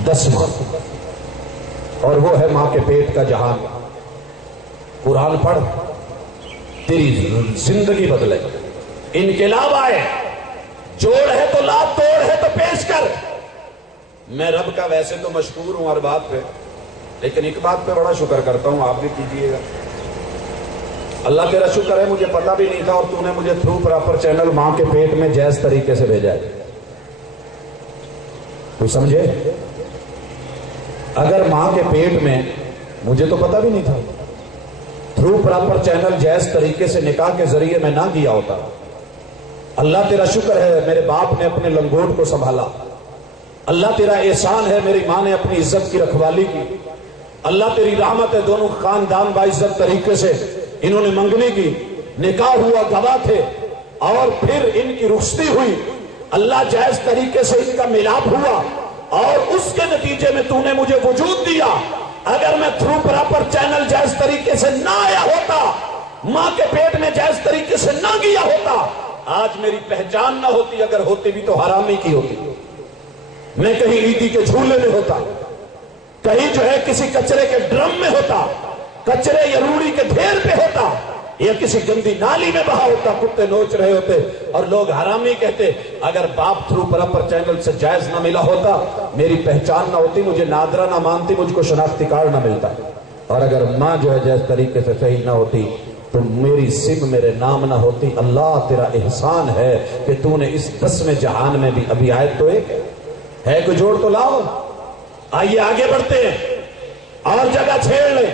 10 ماہ اور وہ ہے ماں کے پیٹ کا جہان۔ قرآن پڑھ، تیری زندگی بدلے، انقلاب آئے، جوڑ ہے تو لا، توڑ ہے تو پیش کر۔ میں رب کا ویسے تو مشکور ہوں ہر بات پہ، لیکن ایک بات پہ بڑا شکر کرتا ہوں، آپ بھی کیجئے گا۔ اللہ تیرا شکر ہے، مجھے پتہ بھی نہیں تھا اور تو نے مجھے تھرو پراپر چینل ماں کے پیٹ میں جائز طریقے سے بھیجا ہے۔ تو سمجھے، اگر ماں کے پیٹ میں، مجھے تو پتہ بھی نہیں تھا، تھرو پراپر چینل جائز طریقے سے نکاح کے ذریعے میں نہ کیا ہوتا۔ اللہ تیرا شکر ہے میرے باپ نے اپنے لنگوٹ کو سنبھالا، اللہ تیرا احسان ہے میری ماں نے اپنی عزت کی رکھوالی کی، اللہ تیری رحمت ہے دونوں خاندان باعزت طریقے سے انہوں نے منگنی کی، نکاح ہوا، گواہ تھے، اور پھر ان کی رخصتی ہوئی، اللہ جائز طریقے سے ان کا ملاپ ہوا، اور اس کے نتیجے میں تو نے مجھے وجود دیا۔ اگر میں تھرو پراپر چینل جائز طریقے سے نہ آیا ہوتا، ماں کے پیٹ میں جائز طریقے سے نہ گیا ہوتا، آج میری پہچان نہ ہوتی، اگر ہوتی بھی تو حرامی کی ہوتی، میں کہیں عیدی کے جھولے میں ہوتا، کہیں جو ہے کسی کچرے کے ڈرم میں ہوتا، کچرے یا روڑی کے ڈھیر پہ ہوتا، یا کسی گندی نالی میں بہا ہوتا، کتے نوچ رہے ہوتے اور لوگ حرامی کہتے۔ اگر باپ تھرو پراپر چینل سے جائز نہ ملا ہوتا، میری پہچان نہ ہوتی، مجھے نادرہ نہ مانتی، مجھ کو شناختی کارڈ نہ ملتا، اور اگر ماں جو ہے جائز طریقے سے صحیح نہ ہوتی تو میری سم میرے نام نہ ہوتی۔ اللہ تیرا احسان ہے کہ تو نے اس 10ویں جہان میں بھی، ابھی آیت تو ایک ہے، کوئی جوڑ تو لاؤ۔ آئیے آگے بڑھتے ہیں اور جگہ چھیڑ لیں۔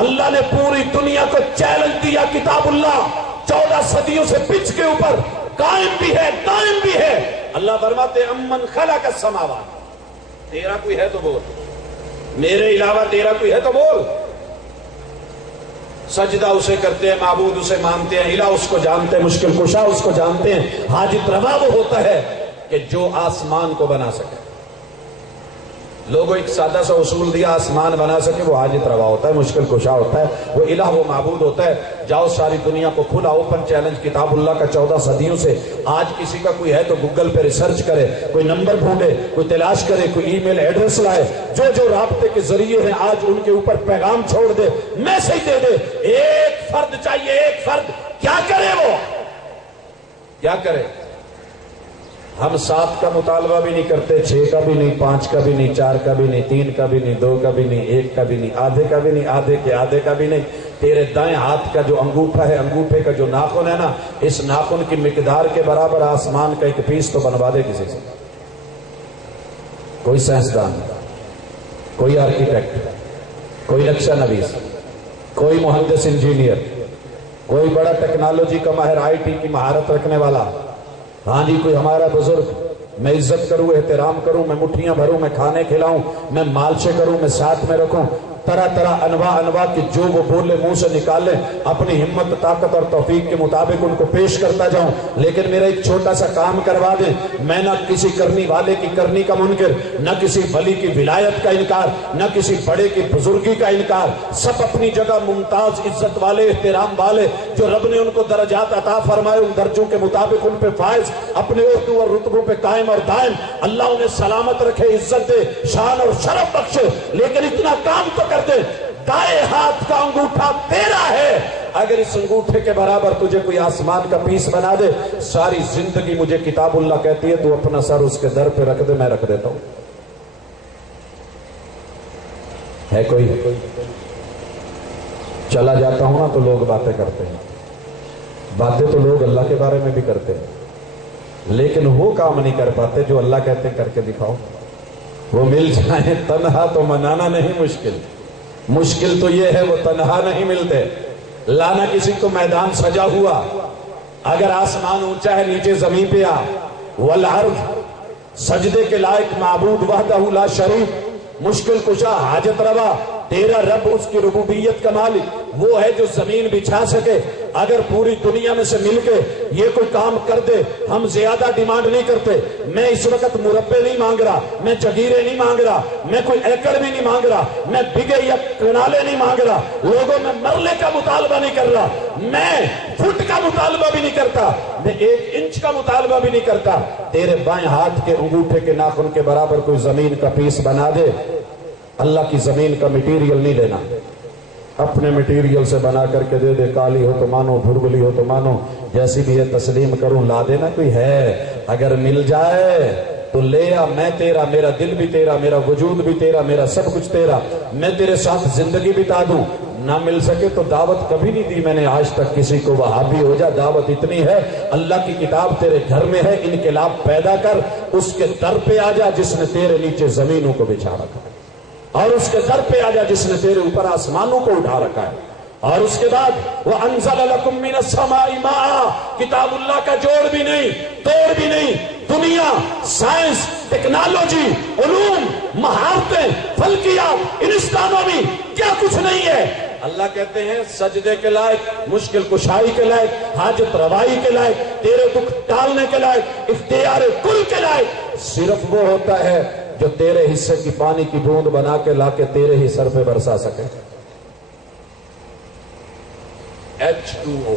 اللہ نے پوری دنیا کو چیلنج دیا، کتاب اللہ 14 صدیوں سے پچ کے اوپر قائم بھی ہے، دائم بھی ہے۔ اللہ فرماتے امن خلق السماوات، تیرا کوئی ہے تو بول، میرے علاوہ تیرا کوئی ہے تو بول۔ سجدہ اسے کرتے ہیں، معبود اسے مانتے ہیں، الہ اس کو جانتے ہیں، مشکل کشا اس کو جانتے ہیں، حاجت روا وہ ہوتا ہے کہ جو آسمان کو بنا سکے۔ لوگوں ایک سادہ سا اصول دیا، آسمان بنا سکے وہ حاجت روا ہوتا ہے، مشکل کشا ہوتا ہے، وہ الہ وہ معبود ہوتا ہے۔ جاؤ ساری دنیا کو کھلا اوپن چیلنج، کتاب اللہ کا 14 صدیوں سے، آج کسی کا کوئی ہے تو گوگل پہ ریسرچ کرے، کوئی نمبر ڈھونڈے، کوئی تلاش کرے، کوئی ای میل ایڈریس لائے، جو جو رابطے کے ذریعے ہیں آج ان کے اوپر پیغام چھوڑ دے، میسج دے دے۔ ایک فرد چاہیے، ایک فرد، کیا کرے وہ؟ کیا کرے؟ ہم 7 کا مطالبہ بھی نہیں کرتے، 6 کا بھی نہیں، 5 کا بھی نہیں، 4 کا بھی نہیں، 3 کا بھی نہیں، 2 کا بھی نہیں، 1 کا بھی نہیں، آدھے کا بھی نہیں، آدھے کے آدھے کا بھی نہیں۔ تیرے دائیں ہاتھ کا جو انگوٹھا ہے، انگوٹھے کا جو ناخن ہے نا، اس ناخن کی مقدار کے برابر آسمان کا ایک پیس تو بنوا دے کسی سے۔ کوئی سائنسدان، کوئی آرکیٹیکٹ، کوئی نقشہ نویس، کوئی مہندس انجینئر، کوئی بڑا ٹیکنالوجی کا ماہر، آئی ٹی کی مہارت رکھنے والا، ہاں جی کوئی ہمارا بزرگ، میں عزت کروں، احترام کروں، میں مٹھیاں بھروں، میں کھانے کھلاؤں، میں مالشے کروں، میں ساتھ میں رکھوں، طرح طرح انواع کی جو وہ بولے منہ سے نکالے، اپنی ہمت طاقت اور توفیق کے مطابق ان کو پیش کرتا جاؤں، لیکن میرا ایک چھوٹا سا کام کروا دیں، میں نہ کسی کرنی والے کی کرنی کا منکر، نہ کسی ولی کی ولایت کا انکار، نہ کسی بڑے کی بزرگی کا انکار، سب اپنی جگہ ممتاز عزت والے، احترام والے، جو رب نے ان کو درجات عطا فرمائے ان درجوں کے مطابق ان پہ فائز، اپنے عہدوں اور رتبوں پہ قائم اور دائم، اللہ انہیں سلامت رکھے، عزت دے، شان اور شرف بخشے، لیکن اتنا کام تو کر دے، دائیں ہاتھ کا انگوٹھا تیرا ہے، اگر اس انگوٹھے کے برابر تجھے کوئی آسمان کا پیس بنا دے، ساری زندگی مجھے کتاب اللہ کہتی ہے تو اپنا سر اس کے در پہ رکھ دے، میں رکھ دیتا ہوں۔ ہے کوئی؟ چلا جاتا ہوں نا تو لوگ باتیں کرتے ہیں، باتیں تو لوگ اللہ کے بارے میں بھی کرتے ہیں، لیکن وہ کام نہیں کر پاتے جو اللہ کہتے ہیں کر کے دکھاؤ۔ وہ مل جائیں تنہا تو منانا نہیں مشکل، مشکل تو یہ ہے وہ تنہا نہیں ملتے۔ لانا کسی کو میدان سجا ہوا، اگر آسمان اونچا ہے نیچے زمین پہ آ، والعرض سجدے کے لائق معبود وحدہ لا شریک، مشکل کشا حاجت روا، تیرا رب اس کی ربوبیت کا مالک وہ ہے جو زمین بچھا سکے۔ اگر پوری دنیا میں سے مل کے یہ کوئی کام کر دے، ہم زیادہ ڈیمانڈ نہیں کرتے، میں اس وقت مربے نہیں مانگ رہا، میں جگیرے نہیں مانگ رہا، میں کوئی ایکڑ بھی نہیں مانگ رہا، میں بگے یا کنالے نہیں مانگ رہا، لوگوں میں مرلے کا مطالبہ نہیں کر رہا، میں فٹ کا مطالبہ بھی نہیں کرتا، میں 1 انچ کا مطالبہ بھی نہیں کرتا۔ تیرے بائیں ہاتھ کے انگوٹھے کے ناخن کے برابر کوئی زمین کا پیس بنا دے، اللہ کی زمین کا میٹیریل نہیں لینا، اپنے میٹیریل سے بنا کر کے دے دے، کالی ہو تو مانو، بھربلی ہو تو مانو، جیسی بھی یہ تسلیم کروں، لا دینا کوئی ہے، اگر مل جائے تو لے آ، میں تیرا، میرا دل بھی تیرا، میرا وجود بھی تیرا، میرا سب کچھ تیرا، میں تیرے ساتھ زندگی بتا دوں۔ نہ مل سکے تو دعوت کبھی نہیں دی میں نے آج تک کسی کو، وہابی ہو جا، دعوت اتنی ہے، اللہ کی کتاب تیرے گھر میں ہے، انقلاب پیدا کر، اس کے در پہ آ جا جس نے تیرے نیچے زمینوں کو بچھا رکھا ہے، اور اس کے در پہ آ جا جس نے تیرے اوپر آسمانوں کو اٹھا رکھا ہے، اور اس کے بعد وَأَنزَلَ لَكُم مِّنَ السَّمَاءِ مَاءً، کتاب اللہ کا جوڑ بھی نہیں، توڑ بھی نہیں، دنیا، سائنس، ٹیکنالوجی، علوم، مہارتیں، فلکیات، انسٹرانومی، کیا کچھ نہیں ہے۔ اللہ کہتے ہیں سجدے کے لائق، مشکل کشائی کے لائق، حاجت روائی کے لائق، تیرے دکھ ٹالنے کے لائق، اختیار کل کے لائق صرف وہ ہوتا ہے جو تیرے حصے کی پانی کی بوند بنا کے لا کے تیرے ہی سر پہ برسا سکے۔ H2O،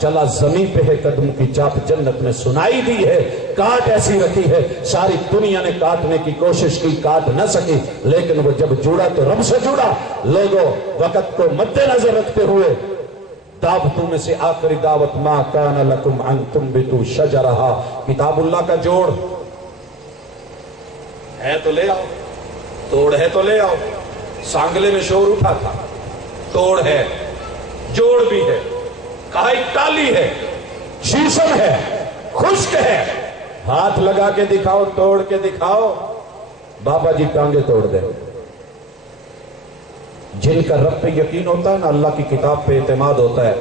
چلا زمین پہ ہے قدم کی چاپ جنت میں سنائی دی ہے، کاٹ ایسی رکھی ہے ساری دنیا نے کاٹنے کی کوشش کی کاٹ نہ سکی، لیکن وہ جب جڑا تو رب سے جڑا۔ لوگوں وقت کو مد نظر رکھتے ہوئے دعوتوں میں سے آخری دعوت ما کان لکم ان تنبتوا شجرہا، کتاب اللہ کا جوڑ ہے تو لے آؤ، توڑ ہے تو لے آؤ۔ سانگلے میں شور اٹھا تھا، توڑ ہے، جوڑ بھی ہے، کائی ٹالی ہے، شیشم ہے، خشک ہے، ہاتھ لگا کے دکھاؤ، توڑ کے دکھاؤ، بابا جی ٹانگے توڑ دیں۔ جن کا رب پہ یقین ہوتا ہے نا، اللہ کی کتاب پہ اعتماد ہوتا ہے،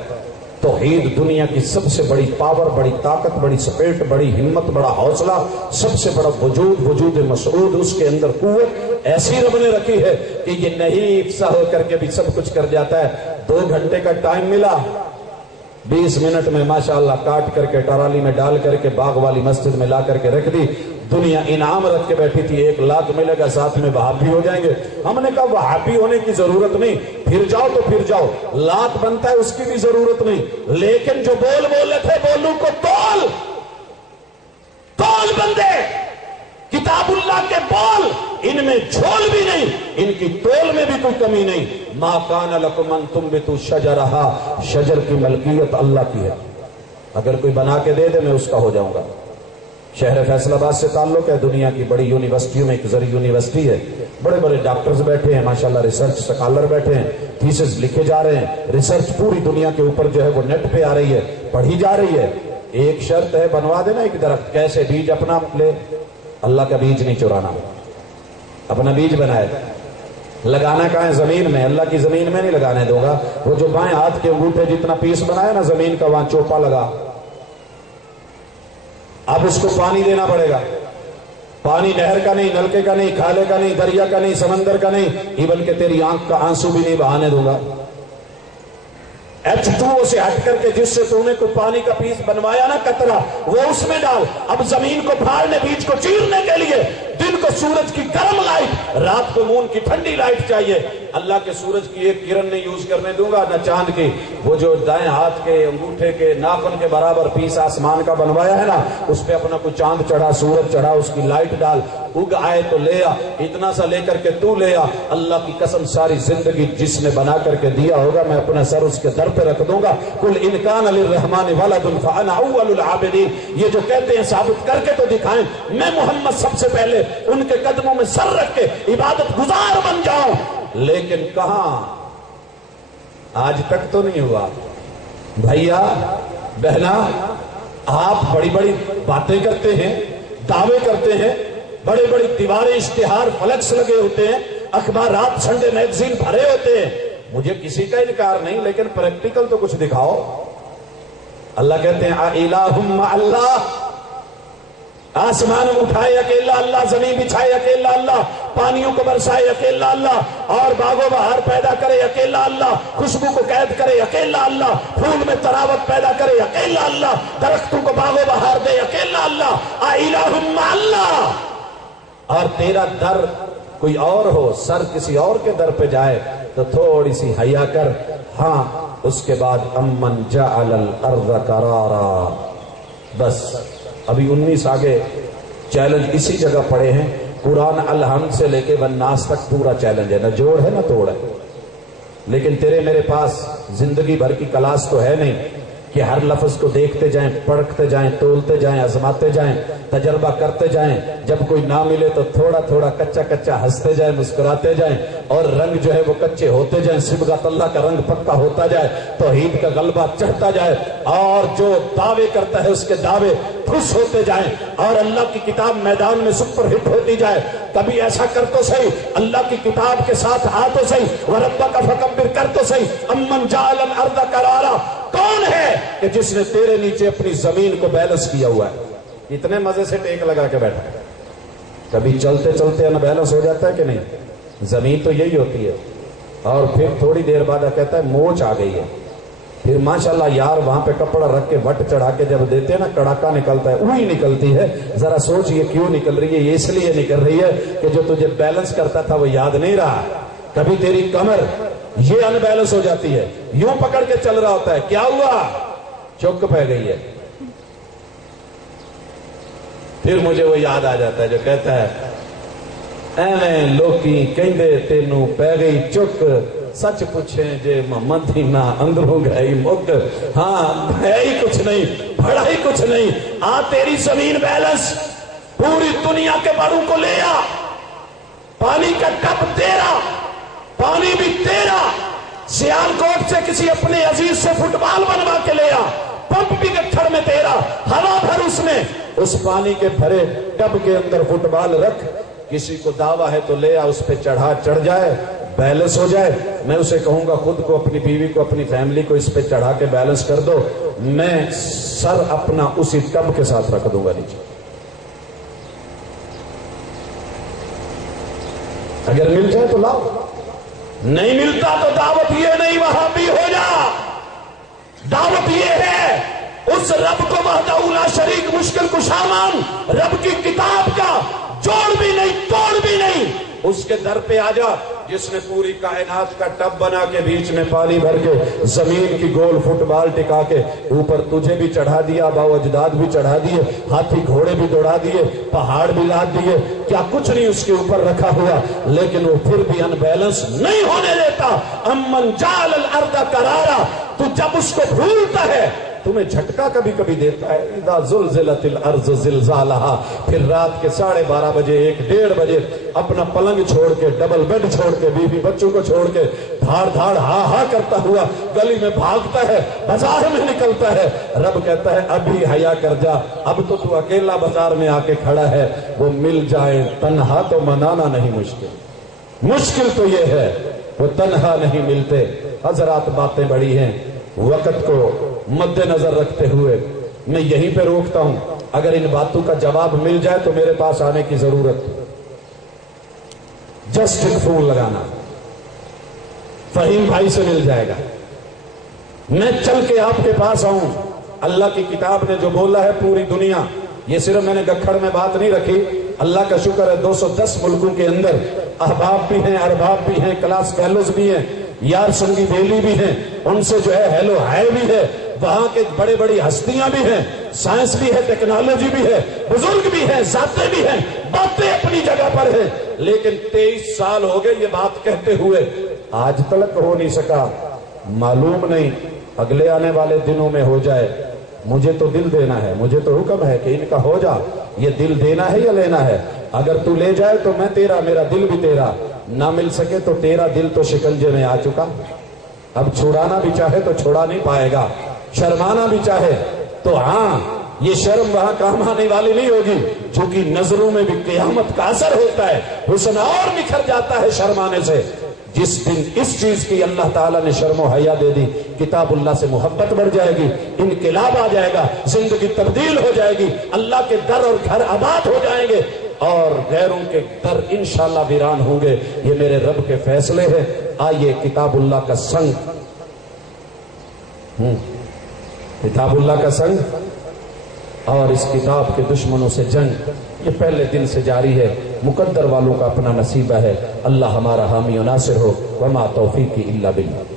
توحید دنیا کی سب سے بڑی پاور، بڑی طاقت، بڑی سپیٹ، بڑی ہمت، بڑا حوصلہ، سب سے بڑا وجود مسعود، اس کے اندر قوت ایسی رب نے رکھی ہے کہ یہ نہیں افسا ہو کر کے بھی سب کچھ کر جاتا ہے۔ 2 گھنٹے کا ٹائم ملا، 20 منٹ میں ماشاءاللہ کاٹ کر کے ٹرالی میں ڈال کر کے باغ والی مسجد میں لا کر کے رکھ دی۔ دنیا انعام رکھ کے بیٹھی تھی، 1 لاکھ ملے گا، ساتھ میں وہابی ہو جائیں گے۔ ہم نے کہا وہابی ہونے کی ضرورت نہیں، پھر جاؤ تو پھر جاؤ، لاکھ بنتا ہے اس کی بھی ضرورت نہیں، لیکن جو بول بولے تھے بولوں کو تول بندے، کتاب اللہ کے بول، ان میں جھول بھی نہیں، ان کی تول میں بھی کوئی کمی نہیں۔ ما کان لکم ان تنبتوا شجرہا، شجر کی ملکیت اللہ کی ہے، اگر کوئی بنا کے دے دے میں اس کا ہو جاؤں گا۔ شہر فیصل آباد سے تعلق ہے، دنیا کی بڑی یونیورسٹیوں میں ایک زرعی یونیورسٹی ہے، بڑے بڑے ڈاکٹرز بیٹھے ہیں ماشاءاللہ، ریسرچ سکالر بیٹھے ہیں، تھیسس لکھے جا رہے ہیں، ریسرچ پوری دنیا کے اوپر جو ہے وہ نیٹ پہ آ رہی ہے، پڑھی جا رہی ہے۔ ایک شرط ہے، بنوا دینا ایک درخت، کیسے بیج اپنا لے، اللہ کا بیج نہیں چرانا، اپنا بیج بنائے، لگانا کہاں ہے؟ زمین میں، اللہ کی زمین میں نہیں لگانے دوں گا۔ وہ جو بائیں ہاتھ کے انگوٹھے جتنا پیس بنایا نا زمین کا، وہاں چوپا لگا، اب اس کو پانی دینا پڑے گا، پانی نہر کا نہیں، نلکے کا نہیں، کھالے کا نہیں، دریا کا نہیں، سمندر کا نہیں، ایون کہ تیری آنکھ کا آنسو بھی نہیں بہانے دوں گا۔ H2O سے ہٹ کر کے جس سے تو نے کوئی پانی کا پیس بنوایا نا قطرہ، وہ اس میں ڈال۔ اب زمین کو پھاڑنے، بیج کو چیرنے کے لیے دن کو سورج کی گرم لائٹ، رات کو مون کی ٹھنڈی لائٹ چاہیے۔ اللہ کے سورج کی ایک کرن نہیں یوز کرنے دوں گا، نہ چاند کی۔ وہ جو دائیں ہاتھ کے انگوٹھے کے ناخن کے برابر پیس آسمان کا بنوایا ہے نا، اس پہ اپنا کوئی چاند چڑھا، سورج چڑھا، اس کی لائٹ ڈال، اگ آئے تو لے آ، اتنا سا لے کر کے تو لے آ۔ اللہ کی قسم ساری زندگی جس نے بنا کر کے دیا ہوگا، میں اپنا سر اس کے در پہ رکھ دوں گا۔ قل ان کان للرحمن ولد فانا اول العابدین، یہ جو کہتے ہیں ثابت کر کے تو دکھائیں، میں محمد سب سے پہلے ان کے قدموں میں سر رکھ کے عبادت گزار بن جاؤں۔ لیکن کہاں، آج تک تو نہیں ہوا۔ بھائیا بہنا، آپ بڑی بڑی باتیں کرتے ہیں، دعوے کرتے ہیں، بڑے بڑی دیواریں، اشتہار، فلیکس لگے ہوتے ہیں، اخبارات، سنڈے میگزین بھرے ہوتے ہیں، مجھے کسی کا انکار نہیں، لیکن پریکٹیکل تو کچھ دکھاؤ۔ اللہ کہتے ہیں الہم اللہ، آسمان اٹھائے اکیلا اللہ، زمین بچھائے اکیلا اللہ، پانیوں کو برسائے اکیلا اللہ، اور باغ و بہار پیدا کرے اکیلا اللہ، خوشبو کو قید کرے اکیلا اللہ، پھول میں تراوت پیدا کرے اکیلا اللہ، درختوں کو باغ و بہار دے اکیلا اللہ۔ الہم اللہ، اور تیرا در کوئی اور ہو، سر کسی اور کے در پہ جائے تو تھوڑی سی حیا کر۔ ہاں اس کے بعد امن جعل الارض قرارا، بس ابھی 19 آگے چیلنج اسی جگہ پڑے ہیں۔ قرآن الحمد سے لے کے والناس تک پورا چیلنج ہے، نہ جوڑ ہے نہ توڑ ہے، لیکن تیرے میرے پاس زندگی بھر کی کلاس تو ہے نہیں کہ ہر لفظ کو دیکھتے جائیں، پرکھتے جائیں، تولتے جائیں، آزماتے جائیں، تجربہ کرتے جائیں، جب کوئی نہ ملے تو تھوڑا تھوڑا کچا کچا ہنستے جائیں، مسکراتے جائیں، اور رنگ جو ہے وہ کچے ہوتے جائیں، صبغت اللہ کا رنگ پکا ہوتا جائے، توحید کا غلبہ چڑھتا جائے، اور جو دعوے کرتا ہے اس کے دعوے خوش ہوتے جائیں، اور اللہ کی کتاب میدان میں سپر ہٹ ہوتی جائے۔ کبھی ایسا کر تو صحیح، اللہ کی کتاب کے ساتھ آ تو صحیح، وَرَبَّكَ فَكَبِّرْ کر تو صحیح۔ امن جعل الارض قرارا، کون ہے کہ جس نے تیرے نیچے اپنی زمین کو بیلنس کیا ہوا ہے؟ اتنے مزے سے ٹیک لگا کے بیٹھا ہے، کبھی چلتے چلتے ان بیلنس ہو جاتا ہے کہ نہیں؟ زمین تو یہی ہوتی ہے، اور پھر تھوڑی دیر بعد کہتا ہے موچ آ گئی ہے، پھر ماشاءاللہ یار وہاں پہ کپڑا رکھ کے وٹ چڑھا کے جب دیتے ہیں نا، کڑاکا نکلتا ہے، وہی نکلتی ہے۔ ذرا سوچ یہ کیوں نکل رہی ہے؟ یہ اس لیے نکل رہی ہے کہ جو تجھے بیلنس کرتا تھا وہ یاد نہیں رہا۔ کبھی تیری کمر یہ ان بیلنس ہو جاتی ہے، یوں پکڑ کے چل رہا ہوتا ہے، کیا ہوا؟ چک پہ گئی ہے. پھر مجھے وہ یاد آ جاتا ہے جو کہتا ہے ایویں لوکی کہندے تینوں پہ گئی چک, سچ پوچھیں جے محمد ہی نہ اندروں گئی مک. ہاں ہے ہی کچھ نہیں, بڑا ہی کچھ نہیں. تیری زمین بیلنس, پوری دنیا کے بڑوں کو لے آ, پانی کا ٹب تیرا, پانی بھی تیرا, سیال کوٹ سے کسی اپنے عزیز سے فٹ بال بنوا کے لے آ, پمپ بھی گٹھڑ میں تیرا, ہوا بھر اس میں, اس پانی کے بھرے ٹب کے اندر فٹ بال رکھ. کسی کو دعویٰ ہے تو لے آ, اس پہ چڑھ جائے, بیلنس ہو جائے. میں اسے کہوں گا خود کو, اپنی بیوی کو, اپنی فیملی کو اس پہ چڑھا کے بیلنس کر دو, میں سر اپنا اسی ٹب کے ساتھ رکھ دوں گا نیچے. اگر مل جائے تو لاؤ, نہیں ملتا تو دعوت یہ نہیں وہاں بھی ہو جا. دعوت یہ ہے اس رب کو وحدہ لا شریک مشکل کشا مان, رب کی کتاب کا جوڑ بھی نہیں توڑ بھی نہیں, اس کے در پہ آ جا جس نے پوری کائنات کا ٹب بنا کے بیچ میں پانی بھر کے زمین کی گول فٹ بال ٹکا کے اوپر تجھے بھی چڑھا دیا, باو اجداد بھی چڑھا دیے, ہاتھی گھوڑے بھی دوڑا دیے, پہاڑ بھی لاد دیے, کیا کچھ نہیں اس کے اوپر رکھا ہوا, لیکن وہ پھر بھی ان بیلنس نہیں ہونے دیتا. امن جعل الارض قرارا, تو جب اس کو بھولتا ہے تمہیں جھٹکا کبھی کبھی دیتا ہے. اذا زلزلت الارض زلزالہا, پھر رات کے 12:30 بجے 1-1:30 بجے اپنا پلنگ چھوڑ کے, ڈبل بیڈ چھوڑ کے, بیوی بچوں کو چھوڑ کے دھاڑ دھاڑ ہا ہا کرتا ہوا گلی میں بھاگتا ہے, بازار میں نکلتا ہے. رب کہتا ہے ابھی حیا کر جا, اب تو اکیلا بازار میں آ کے کھڑا ہے. وہ مل جائے تنہا تو منانا نہیں مشکل, مشکل تو یہ ہے وہ تنہا نہیں ملتے. حضرات باتیں بڑی ہیں, وقت کو مد نظر رکھتے ہوئے میں یہیں پہ روکتا ہوں. اگر ان باتوں کا جواب مل جائے تو میرے پاس آنے کی ضرورت, جسٹ ایک فون لگانا, فہیم بھائی سے مل جائے گا. میں چل کے آپ کے پاس آؤں. اللہ کی کتاب نے جو بولا ہے پوری دنیا, یہ صرف میں نے گکھڑ میں بات نہیں رکھی, اللہ کا شکر ہے 210 ملکوں کے اندر احباب بھی ہیں, ارباب بھی ہیں, کلاس فیلوز بھی ہیں, یار سنگی بیلی بھی ہیں, ان سے جو ہے ہیلو ہائے بھی ہے, وہاں کے بڑے بڑی ہستیاں بھی ہیں, سائنس بھی ہے, ٹیکنالوجی بھی ہے, بزرگ بھی ہیں, ذاتیں بھی ہیں, باتیں اپنی جگہ پر ہیں. لیکن 23 سال ہو گئے یہ بات کہتے ہوئے, آج تلک ہو نہیں سکا. معلوم نہیں اگلے آنے والے دنوں میں ہو جائے. مجھے تو دل دینا ہے, مجھے تو حکم ہے کہ ان کا ہو جا. یہ دل دینا ہے یا لینا ہے؟ اگر تو لے جائے تو میں تیرا, میرا دل بھی تیرا. نہ مل سکے تو تیرا دل تو شکنجے میں آ چکا, اب چھڑانا بھی چاہے تو چھڑا نہیں پائے گا, شرمانا بھی چاہے تو ہاں یہ شرم وہاں کام آنے والی نہیں ہوگی, چونکہ نظروں میں بھی قیامت کا اثر ہوتا ہے, حسن اور نکھر جاتا ہے شرمانے سے. جس دن اس چیز کی اللہ تعالیٰ نے شرم و حیا دے دی, کتاب اللہ سے محبت بڑھ جائے گی, انقلاب آ جائے گا, زندگی تبدیل ہو جائے گی, اللہ کے در اور گھر آباد ہو جائیں گے, اور غیروں کے در انشاءاللہ ویران ہوں گے. یہ میرے رب کے فیصلے ہیں. آئیے کتاب اللہ کا سنگ, کتاب اللہ کا سنگ اور اس کتاب کے دشمنوں سے جنگ, یہ پہلے دن سے جاری ہے. مقدر والوں کا اپنا نصیبہ ہے. اللہ ہمارا حامی و ناصر ہو. وما توفیقی الا باللہ.